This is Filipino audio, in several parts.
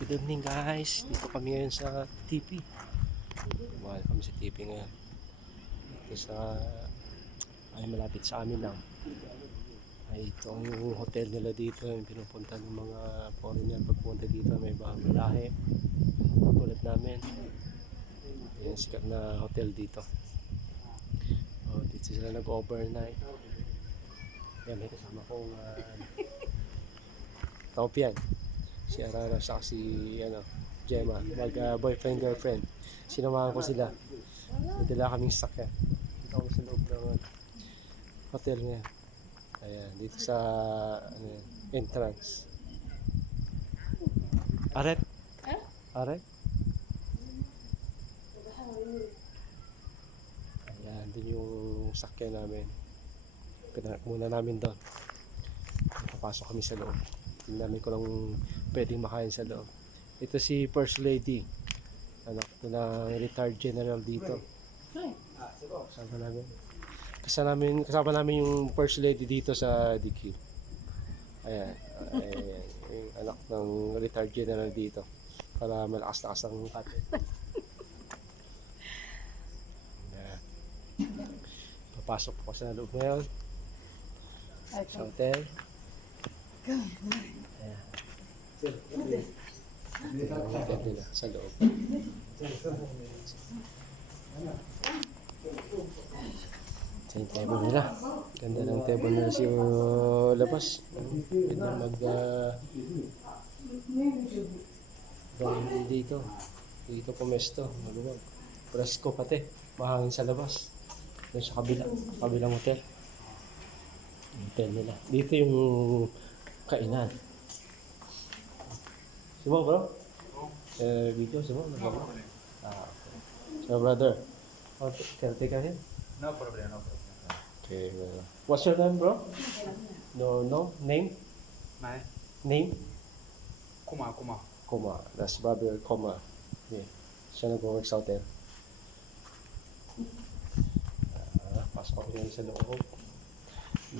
Good evening guys, dito kami ngayon sa TP. Mahal kami sa TP ngayon. Ito sa ay malapit sa amin lang. Ay itong hotel nila dito, yung pinupunta ng mga foreigner pagpunta dito, may bagong lahi. Tulad namin. Yung sikat na hotel dito. Dito sila nag-overnight. Yan, may kasama kong Taupian. Si Arara sa si Gemma, boyfriend girlfriend. Sinamahan ko sila. Nadala kaming sakyan. Dito kami sa loob ng hotel ngayon. Ayan, dito sa entrance. Aret? Aret? Ayan, dun yung sakyan namin. Pinanak muna namin doon. Papasok kami sa loob. Tingnan namin ko lang pwedeng makain sa loob. Ito si First Lady. Anak ko ng retired general dito. Kasama namin yung First Lady dito sa DQ. Ayan. Yung anak ng retired general dito. Para malakas-lakas ang kate. Ayan. Papasok po sa loob ngayon. Sa hotel. Ayan. Hotel nila sa loob. Ito yung table nila. Ganda ng table nila sa labas. Pwede dito. Dito pumesto. Maluwag. Presko pati. Mahangin sa labas. Doon sa kabilang hotel. Hotel nila. Dito yung kainan. Simo bro? Video simo? Okay. So brother, can I take a hit? No problem, no problem. Okay. What's your name, bro? No name? My Name? Kuma. Koma. That's brother Koma. Yeah. Siya nag-work sa hotel. Pasok ako ngayon sa loob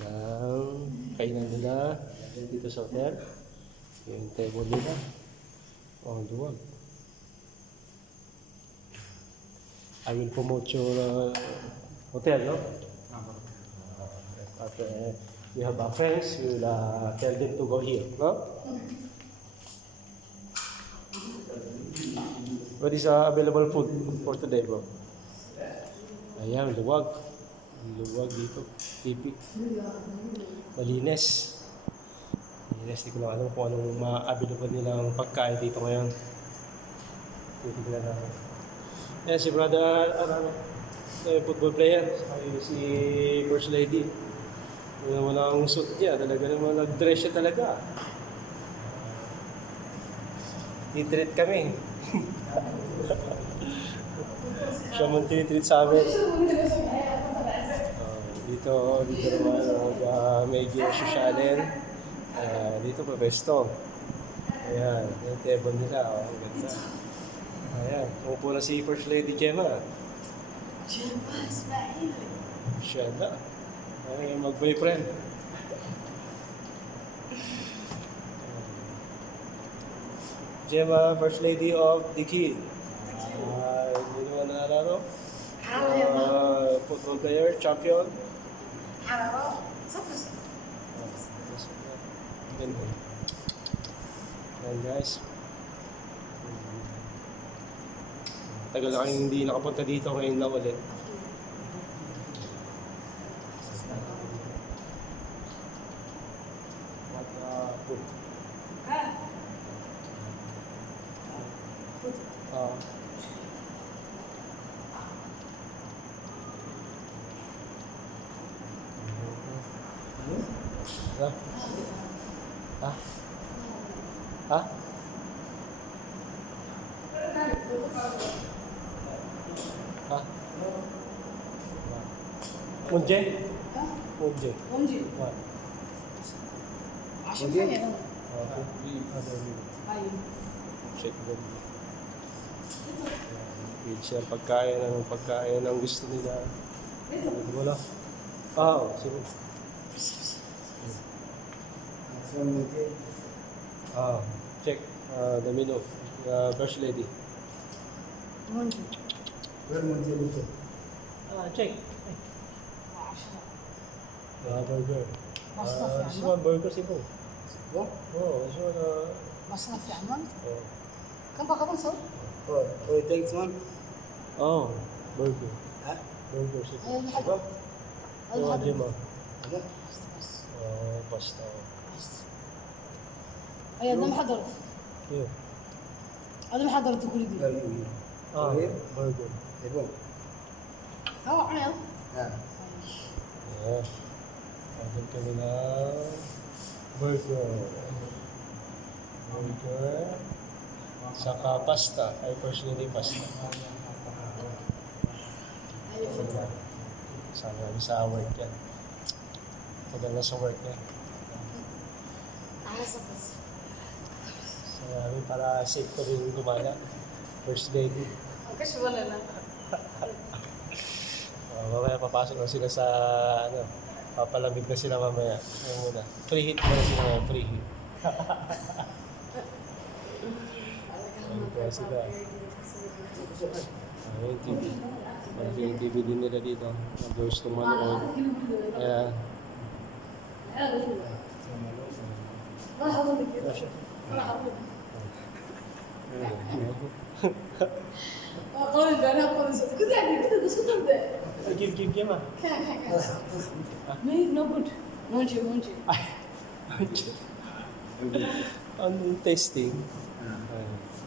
ng kainan nila dito sa hotel. Yung table nila. Luwag. I will promote your hotel, no? But you have friends, you will tell them to go here, no? What is available food for today, bro? Ayan, luwag. Luwag dito. Tipik. Malinis. Malinis. Di ko lang alam kung anong ma-available nilang pagkain dito ngayon. Titignan natin. Ayan si brother, football player. Si First Lady. Walang suit niya. Talaga naman nag-dress siya talaga. Titreat kami. Siya man tinitreat sa amin. Dito naman medyo sosyalin. Dito pa pesto. Ayan, yung table nila. Ang ganda. Ayan, umupo na si First Lady Gemma. Gemma, Ismail. Siya na. Mag-boyfriend. Gemma, First Lady of the Kid. Hindi naman naalala. Football player, champion. Hello. Sofas. Ayan guys. Tagal na kayong hindi nakapunta dito, ngayon lang ulit. Food. Munje? Munje. 뭔지. What? 아쉽네요. 아유. Check them. Page pagkain ng gusto nila. Wala. Sige. Check the menu. First lady. منجي غير منزل Check. 10 Burger. مصنف This يعني one burger Cebu. What? Oh, this one مصنف يعني oh. كم بقى نصور؟ Oh, it takes one. Oh, burger. Huh? Burger Cebu. أي حاجة Diba? أي Oh, حاجة Jima. Ano? بس Oh, pasta. بس أي أنا ما حضرت Here. أنا ما حضرت كل دي Ah, Here? burger. Ito. أه أنا Ah. Yeah. Order kami ng burger. Burger. Saka pasta. Ay, personally pasta. أي فترة Sabi namin sa work yan. Tagal na sa work yan. أحس بس Sabi namin para safe ko rin gumala. First lady. كش ولا لا Mamaya papasok na sila sa ano. Papalamig na sila mamaya. Ano muna. Preheat muna sila ngayon. Preheat. Ayun po sila. Ayun, TV. Malaki yung TV din nila dito. Nag-voice to manood. Kaya, راح أقول لك راح أقول لك قول البنات قول كنت يعني كنت بس كنت give ma. مي نو جود مونجي مونجي Ano testing?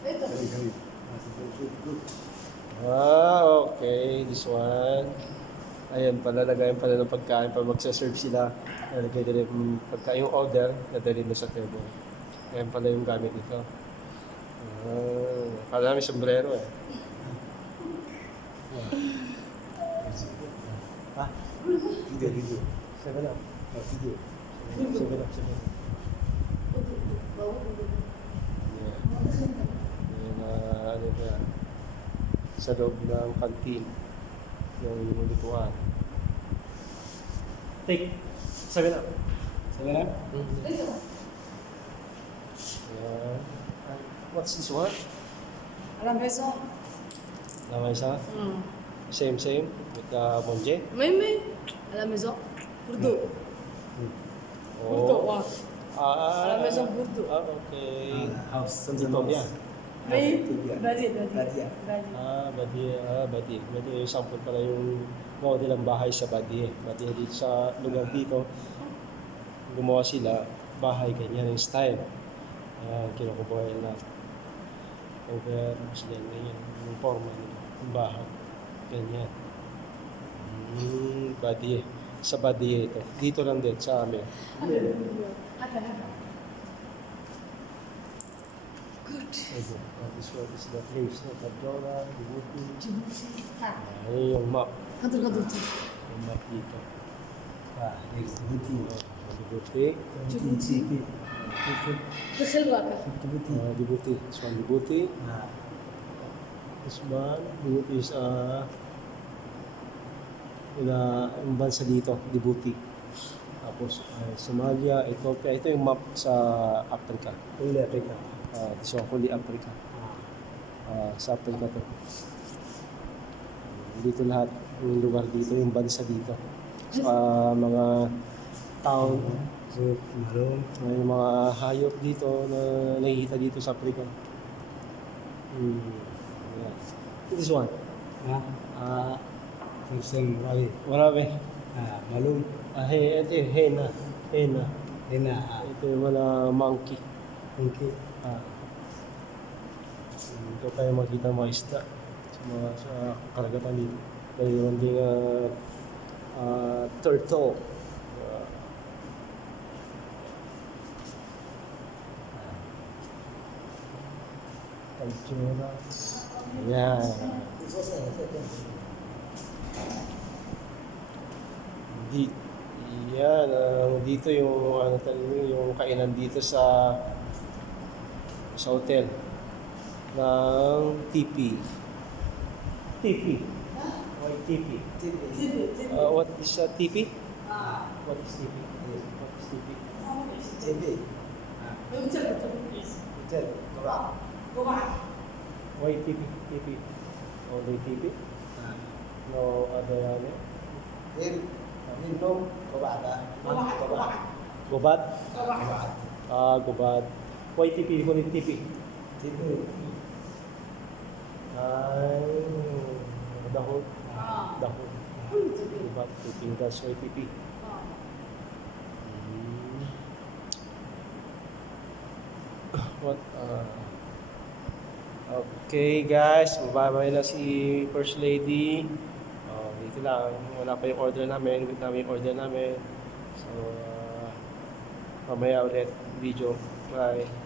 إيه Okay. This one. Ayan pala, lagayan pala ng pagkain pag magsaserve sila. Nalagay din yung pagkain, yung order, nadali mo sa table. Ayan pala yung gamit nito. Kala namin sombrero eh. Ha? Video. 7 up. Video. 7 up, 7 up. Yeah. Yung ano ba, sa loob ng kantin yung lutuan. Take 7 up. Sabi na? Yeah. What's this one? على ميزون Naman isa? Same with the monje? ميمي على ميزون بردو بردو واه على ميزون بردو Okay. House. Dito yan. مي بادي Badia. بادي Badi. Badi yung sample pala yung model ng bahay sa Badi. Badi dito sa lugar dito. Gumawa sila, bahay ganyan yung style. Kinukubuhay na. Over, sila ganyan. Yung forma nila. Yung bahay. Ganyan. Badi. Sa Badi ito. Dito lang din sa amin. هذا هذا This one is the place. Tadora, Djibouti. جيبوتي ها Ayun yung map. قدر قدرتي Yung map dito. Next, Djibouti. Djibouti. جيبوتي دخل واكا Djibouti. This one Djibouti. This one, Djibouti is yung bansa dito, Djibouti. Tapos Somalia, Ethiopia. Ito yung map sa Africa. Uli Africa. This one, Holy Africa. Sa Africa to. Dito lahat, yung lugar dito, yung bansa dito. Sa mga town, So, Malone. may mga hayop dito na nakikita dito sa Africa. Yeah. This one. Samsung Rawi. Marami. Malone. Ito yung hena. Hena. Hina. Ito yung mga monkey. Okay. Ito tayo makita mga isda sa karagatan dito. Mayroon ding turtle. Kaltsura. Yan. Di, yan. Dito yung ano talaga yung kainan dito sa hotel ng TP. TP. Why TP? What is TP? What is TP? What is TP? TV. قلت لك Sir, gawa. Why TP? TP. Only TP? Ah, No other ramen? no, gawa ka. Gawa. Gubat? Gawa. Ah, gubat. Why TP? Only TP. Tipo, Ay, dahon. Dahon. Gubat. TP. That's why TP. Hmm. What? Okay guys, mababay na si First Lady. Dito lang, wala pa yung order namin, wait namin yung order namin. So, mamaya ulit video. Bye.